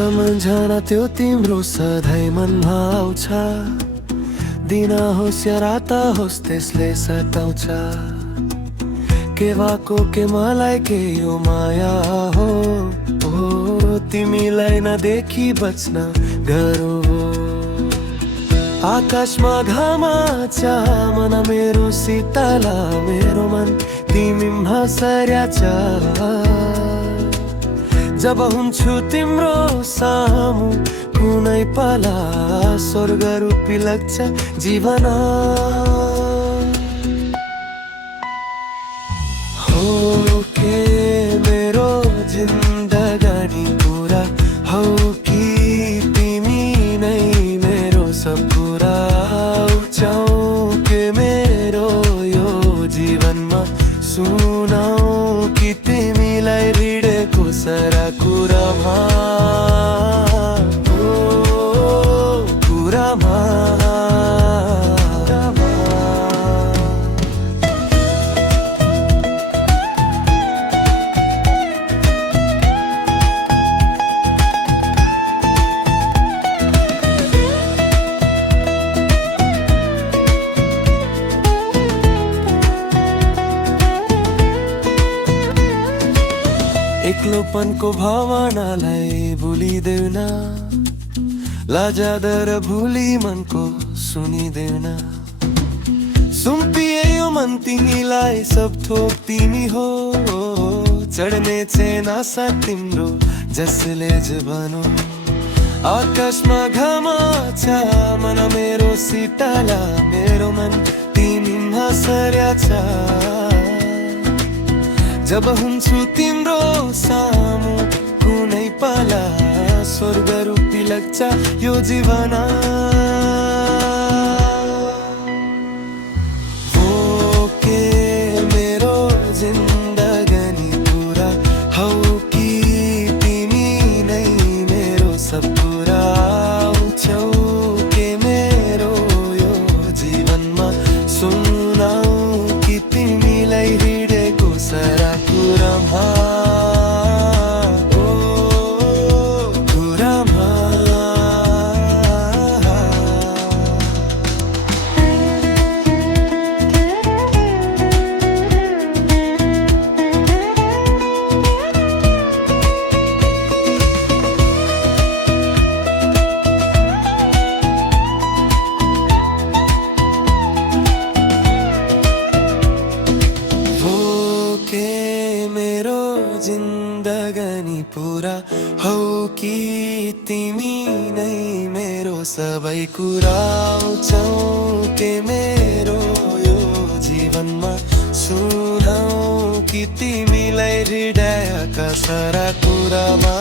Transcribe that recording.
सम्झना त्यो तिम्रो सधैँ मनमा आउँछ, दिन होस् या रात होस् त्यसले सताउँछ। के भएको के मलाई के यो माया हो, तिमीलाई नदेखि बच्न गरौ। आकाशमा घामा मन मेरो शीतला, मेरो मन तिमीमा सर्या छ। जब हुन्छु तिम्रो सामु कुनै पला, स्वर्ग रूपी लाग्छ जीवन। हो के मेरो जिन्दगानी पुरा, हौ कि तिमी नै मेरो सब कुरा। आउँछौ के मेरो यो जीवनमा, सुनाऊ कि तिमीलाई हृदयको सारा कुरामा, कुरामा। एक्लोपनको भावनालाई भुलिदेऊ न, लाजादर भुली मनको सुनिदेऊ न। सुम्पिए यो मन तिमीलाई सब थोक तिमी हो, चढ्ने चाहिँ नासा तिम्रो जसले जबानो। आकाशमा घामा छ मन मेरो शीतला, मेरो मन तिमीमा सर्या छ। जब हुन्छु तिम्रो सामु कुनै पला, स्वर्ग रूपी लाग्छ यो जीवन। हो के मेरो जिन्दगानी पुरा, हौ कि तिमी नै मेरो सब कुरा। आउँछौ के मेरो यो जीवनमा, सुनाऊ कि तिमीलाई हृदयको सारा कुरामा, कुरामा। जिन्दगानी पुरा, हौ कि तिमी नै मेरो सबै कुरा। आउँछौ के मेरो यो जीवनमा, सुनाऊ कि तिमीलाई हृदयका सारा कुरामा।